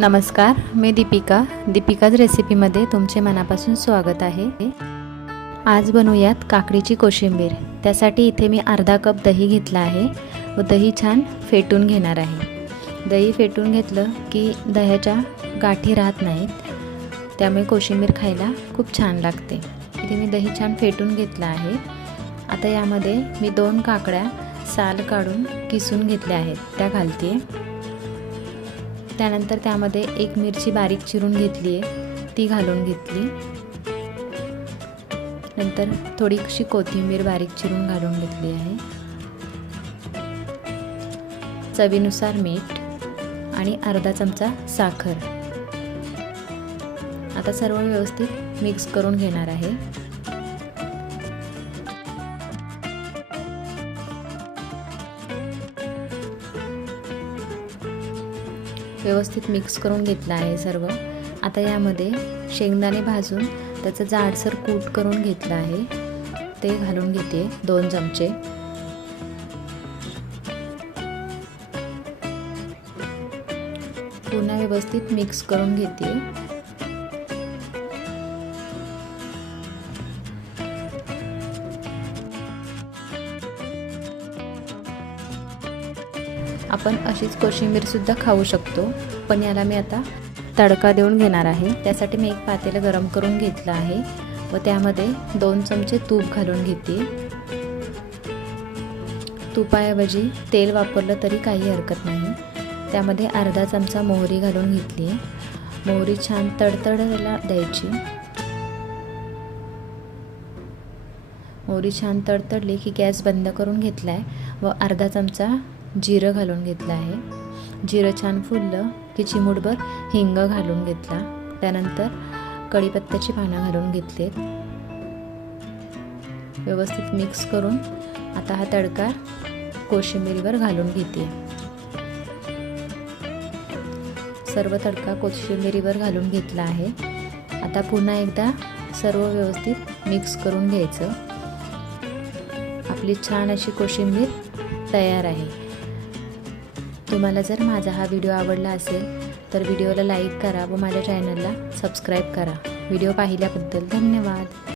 नमस्कार मी दीपिका. दीपिकाज रेसिपीमध्ये तुमचे मनापासून स्वागत आहे. आज बनवूयात काकडीची कोशिंबीर. त्यासाठी इथे मी अर्धा कप दही घेतला आहे व दही छान फेटून घेणार आहे. दही फेटून घेतलं की दह्याच्या गाठी राहत नाहीत. त्यामुळे कोशिंबीर खायला खूप छान लागते. इथे मी दही छान फेटून घेतलं आहे. आता यामध्ये मी दोन काकड्या साल काढून किसून घेतल्या आहेत. त्या घालते त्यानंतर त्यामध्ये एक मिरची बारीक चिरून घेतली आहे ती घालून घेतली. नंतर थोडीशी कोथिंबीर बारीक चिरून घालून घेतली आहे. चवीनुसार मीठ आणि अर्धा चमचा साखर. आता सर्व व्यवस्थित मिक्स करून घेणार आहे. व्यवस्थित मिक्स करून घेतलं आहे सर्व. आता यामध्ये शेंगदाणे भाजून त्याचं जाडसर कूट करून घेतलं आहे. ते घालून घेते दोन चमचे. पुन्हा व्यवस्थित मिक्स करून घेते. आपण अशीच कोशिंबीरसुद्धा खाऊ शकतो. पण याला मी आता तडका देऊन घेणार आहे. त्यासाठी मी एक पातेलं गरम करून घेतलं आहे व त्यामध्ये दोन चमचे तूप घालून घेते. तुपाऐवजी तेल वापरलं तरी काही हरकत नाही. त्यामध्ये अर्धा चमचा मोहरी घालून घेतली. मोहरी छान तडतडायला द्यायची. मोहरी छान तडतडली की गॅस बंद करून घेतला आहे व अर्धा चमचा जिरं घालून घेतलं आहे. जिरं छान फुललं की चिमूटभर हिंग घालून घेतला. त्यानंतर कढीपत्त्याची पानं घालून घेतलेत. व्यवस्थित मिक्स करून आता हा तडका कोशिंबिरीवर घालून घेते. सर्व तडका कोशिंबिरीवर घालून घेतला आहे. आता पुन्हा एकदा सर्व व्यवस्थित मिक्स करून घ्यायचं. आपली छान अशी कोशिंबीर तयार आहे. तुम्हाला जर माझा हा व्हिडिओ आवडला असेल तर व्हिडिओला लाईक करा व माझ्या चॅनलला सबस्क्राईब करा. व्हिडिओ पाहिल्याबद्दल धन्यवाद.